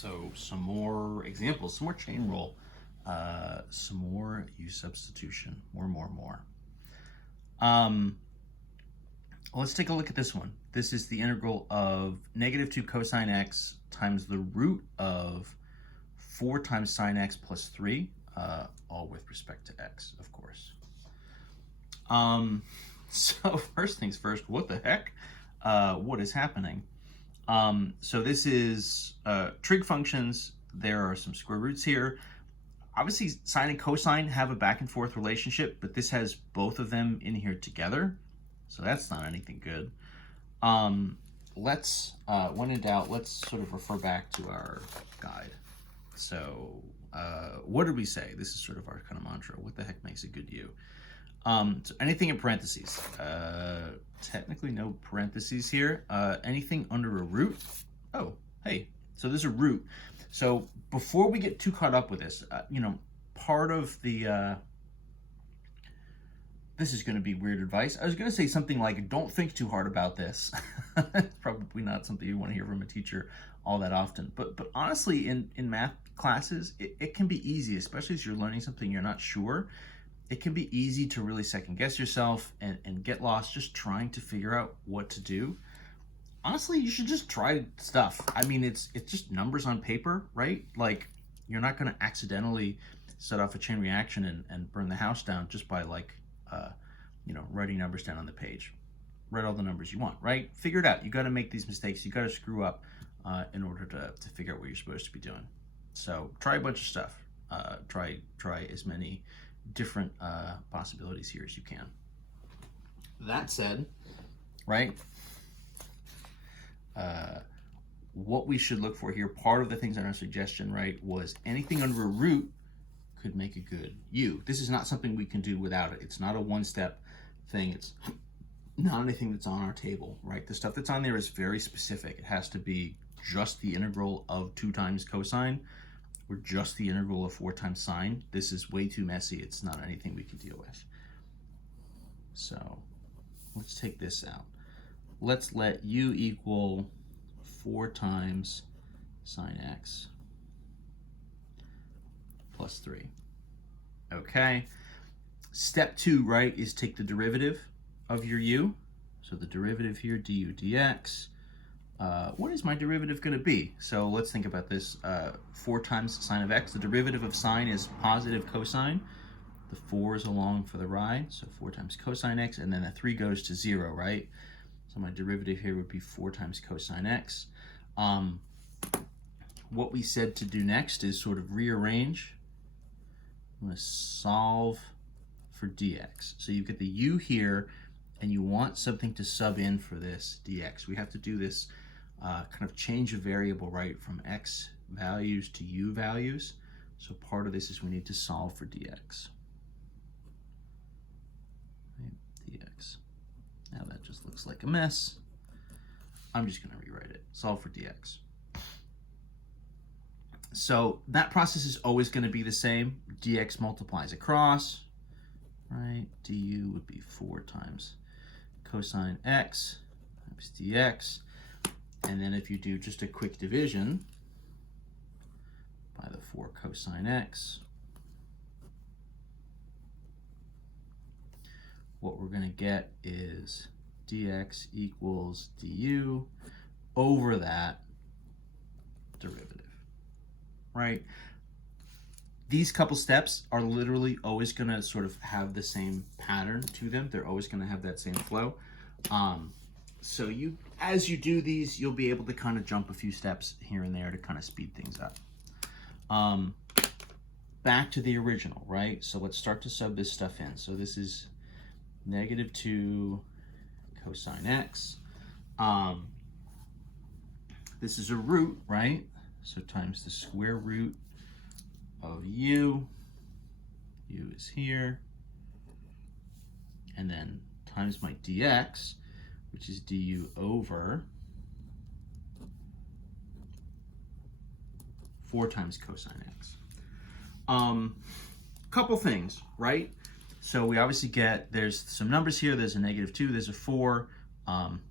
So some more examples, some more chain rule, some more U-substitution, more. Let's take a look at this one. This is the integral of -2 cosine x times the root of 4 times sine x plus 3, all with respect to x, of course. So first things first, what the heck? What is happening? So this is trig functions. There are some square roots here. Obviously, sine and cosine have a back and forth relationship, but this has both of them in here together. So that's not anything good. When in doubt, let's sort of refer back to our guide. So what did we say? This is sort of our kind of mantra. What the heck makes a good U? So anything in parentheses. Technically no parentheses here. Anything under a root. Oh, hey, so there's a root. So before we get too caught up with this, part of the, this is going to be weird advice. I was going to say something like, don't think too hard about this. Probably not something you want to hear from a teacher all that often. But honestly, in math classes, it can be easy, especially as you're learning something you're not sure. It can be easy to really second guess yourself and get lost just trying to figure out what to do. Honestly, you should just try stuff. I mean, it's just numbers on paper, right? Like, you're not going to accidentally set off a chain reaction and burn the house down just by writing numbers down on the page. Write all the numbers you want, right? Figure it out. You got to make these mistakes. You got to screw up in order to figure out what you're supposed to be doing. So try a bunch of stuff. Try as many different possibilities here as you can. That said, right, what we should look for here, part of the things in our suggestion, right, was anything under a root could make a good U. This is not something we can do without it. It's not a one-step thing. It's not anything that's on our table, right? The stuff that's on there is very specific. It has to be just the integral of 2 times cosine or just the integral of 4 times sine. This is way too messy. It's not anything we can deal with. So let's take this out. Let's let U equal 4 times sine x plus 3. Okay. Step 2, right, is take the derivative of your U. So the derivative here, du dx. What is my derivative going to be? So let's think about this. 4 times sine of x. The derivative of sine is positive cosine. The 4 is along for the ride, so 4 times cosine x, and then the 3 goes to 0, right? So my derivative here would be 4 times cosine x. What we said to do next is sort of rearrange. I'm going to solve for dx. So you get the u here, and you want something to sub in for this dx. We have to do this kind of change of variable, right, from x values to u values. So part of this is we need to solve for dx. Right, dx. Now that just looks like a mess. I'm just going to rewrite it. Solve for dx. So that process is always going to be the same. Dx multiplies across, right? Du would be 4 times cosine x times dx. And then if you do just a quick division by the 4 cosine x, what we're going to get is dx equals du over that derivative, right? These couple steps are literally always going to sort of have the same pattern to them. They're always going to have that same flow. So as you do these, you'll be able to kind of jump a few steps here and there to kind of speed things up. Back to the original, right? So let's start to sub this stuff in. So this is -2 cosine x. This is a root, right? So times the square root of u. U is here. And then times my dx, which is du over 4 times cosine x. Couple things, right? So we obviously get, there's some numbers here. There's a -2, there's a 4.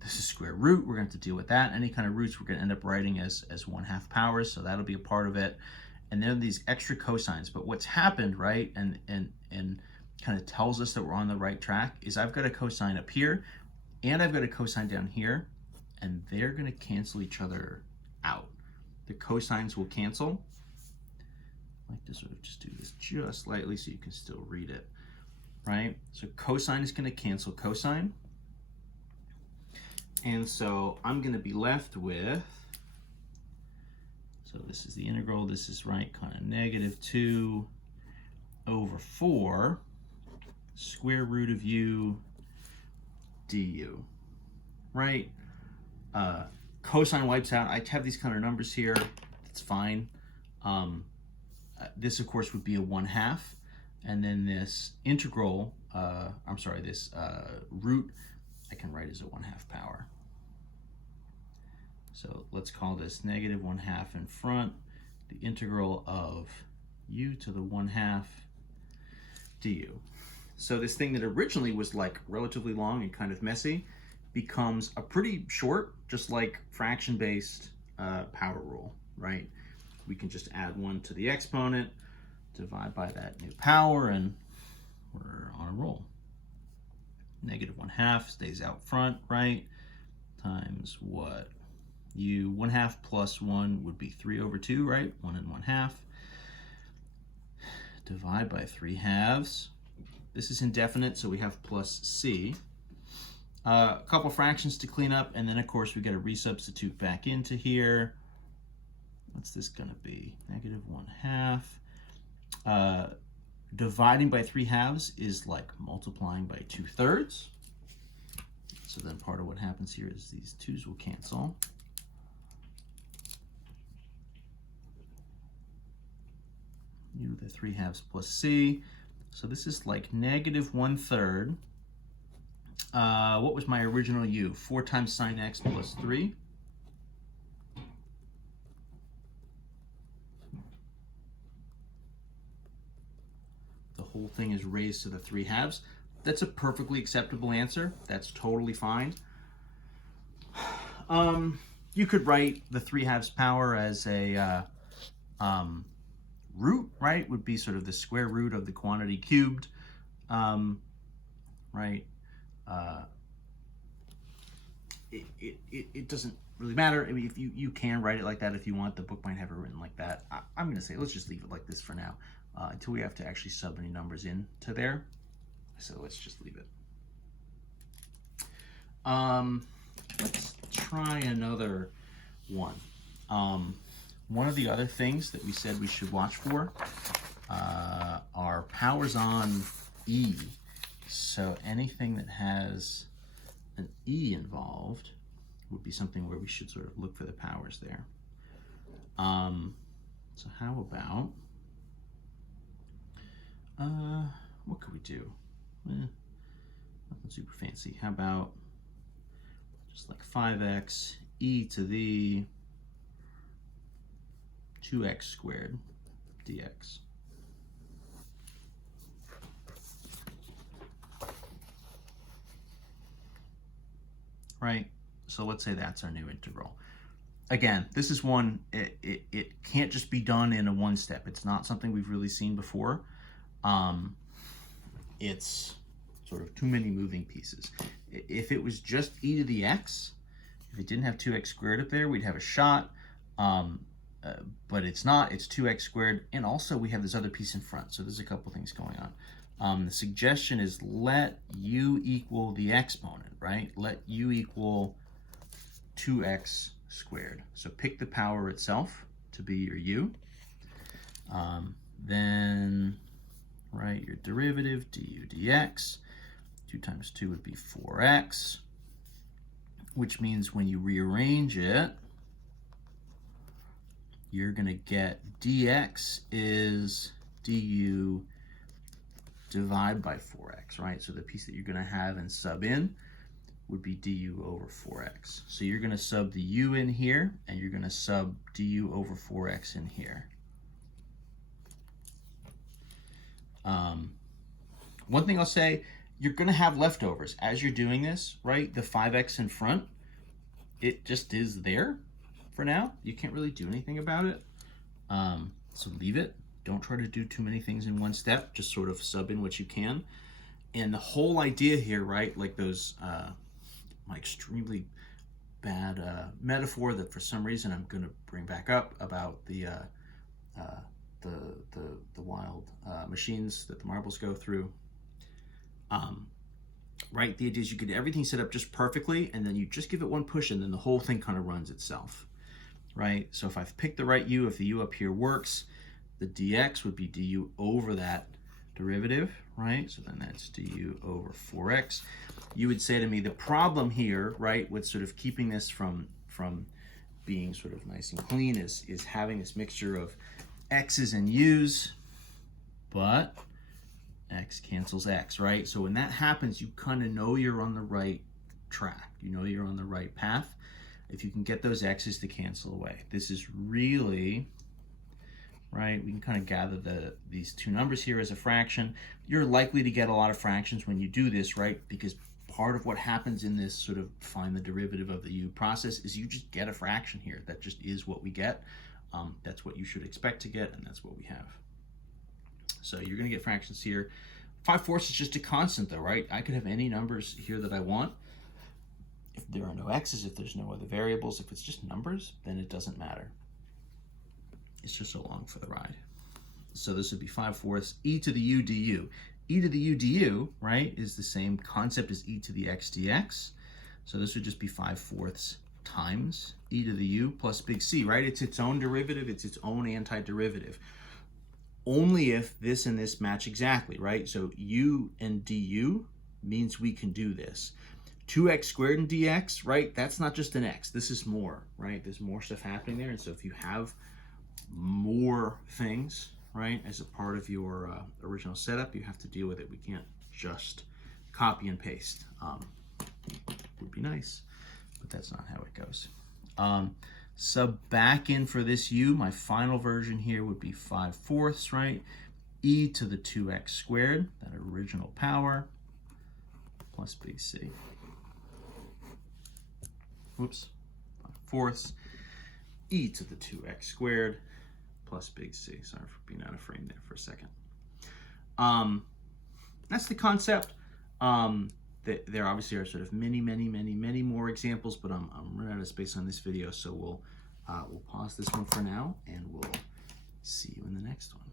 This is square root. We're going to have to deal with that. Any kind of roots we're going to end up writing as 1/2 powers, so that'll be a part of it. And then these extra cosines. But what's happened, right, and kind of tells us that we're on the right track, is I've got a cosine up here, and I've got a cosine down here, and they're going to cancel each other out. The cosines will cancel. I like to sort of just do this just slightly so you can still read it, right? So cosine is going to cancel cosine. And so I'm going to be left with, so this is the integral, this is right, kind of -2 over 4 square root of u du, right? Cosine wipes out. I have these kind of numbers here. It's fine. This, of course, would be a 1/2. And then this integral, this root, I can write as a 1/2 power. So let's call this -1/2 in front, the integral of u to the 1/2 du. So this thing that originally was like relatively long and kind of messy becomes a pretty short, just like fraction-based power rule, right? We can just add 1 to the exponent, divide by that new power, and we're on a roll. -1/2 stays out front, right? Times what? U 1/2 plus 1 would be 3 over 2, right? 1 and 1/2. Divide by 3/2. This is indefinite, so we have plus c. A couple fractions to clean up, and then of course we got to resubstitute back into here. What's this going to be? -1/2. Dividing by 3/2 is like multiplying by 2/3. So then part of what happens here is these 2's will cancel. U the 3/2 plus c. So this is like -1/3. What was my original u? 4 times sine x plus 3. The whole thing is raised to the 3/2. That's a perfectly acceptable answer. That's totally fine. You could write the 3/2 power as a root, right? Would be sort of the square root of the quantity cubed, right? It doesn't really matter. I mean, if you can write it like that if you want. The book might have it written like that. I'm going to say let's just leave it like this for now until we have to actually sub any numbers into there. So let's just leave it. Let's try another one. One of the other things that we said we should watch for are powers on E. So anything that has an E involved would be something where we should sort of look for the powers there. So how about, what could we do? Nothing super fancy. How about just like 5x e to the 2x squared dx. Right? So let's say that's our new integral. Again, this is one, it can't just be done in a one step. It's not something we've really seen before. It's sort of too many moving pieces. If it was just e to the x, if it didn't have 2x squared up there, we'd have a shot. But it's not, it's 2x squared. And also we have this other piece in front. So there's a couple things going on. The suggestion is let u equal the exponent, right? Let u equal 2x squared. So pick the power itself to be your u. Then write your derivative, du dx. 2 times 2 would be 4x, which means when you rearrange it, you're going to get dx is du divided by 4x, right? So the piece that you're going to have and sub in would be du over 4x. So you're going to sub the u in here, and you're going to sub du over 4x in here. One thing I'll say, you're going to have leftovers. As you're doing this, right, the 5x in front, it just is there for now. You can't really do anything about it. So leave it. Don't try to do too many things in one step. Just sort of sub in what you can. And the whole idea here, right, like those, my extremely bad metaphor that for some reason I'm going to bring back up about the wild machines that the marbles go through. Right, the idea is you get everything set up just perfectly, and then you just give it one push, and then the whole thing kind of runs itself. Right, so if I've picked the right u, if the u up here works, the dx would be du over that derivative, right? So then that's du over 4x. You would say to me, the problem here, right, with sort of keeping this from being sort of nice and clean is having this mixture of x's and u's, but x cancels x, right? So when that happens, you kind of know you're on the right track. You know you're on the right path if you can get those x's to cancel away. This is really, right, we can kind of gather these two numbers here as a fraction. You're likely to get a lot of fractions when you do this, right? Because part of what happens in this sort of find the derivative of the u process is you just get a fraction here. That just is what we get. That's what you should expect to get, and that's what we have. So you're going to get fractions here. 5/4 is just a constant though, right? I could have any numbers here that I want. If there are no x's, if there's no other variables, if it's just numbers, then it doesn't matter. It's just along for the ride. So this would be 5/4 e to the u du. E to the u du, right, is the same concept as e to the x dx. So this would just be 5/4 times e to the u plus big C, right? It's its own derivative. It's its own antiderivative. Only if this and this match exactly, right? So u and du means we can do this. 2x squared and dx, right? That's not just an x. This is more, right? There's more stuff happening there. And so if you have more things, right, as a part of your original setup, you have to deal with it. We can't just copy and paste. Would be nice, but that's not how it goes. Sub back in for this u, my final version here would be 5/4, right? E to the 2x squared, that original power, plus big C. Whoops, 5/4 e to the 2x squared plus big C. Sorry for being out of frame there for a second. That's the concept. There obviously are sort of many more examples, but I'm running out of space on this video, so we'll pause this one for now, and we'll see you in the next one.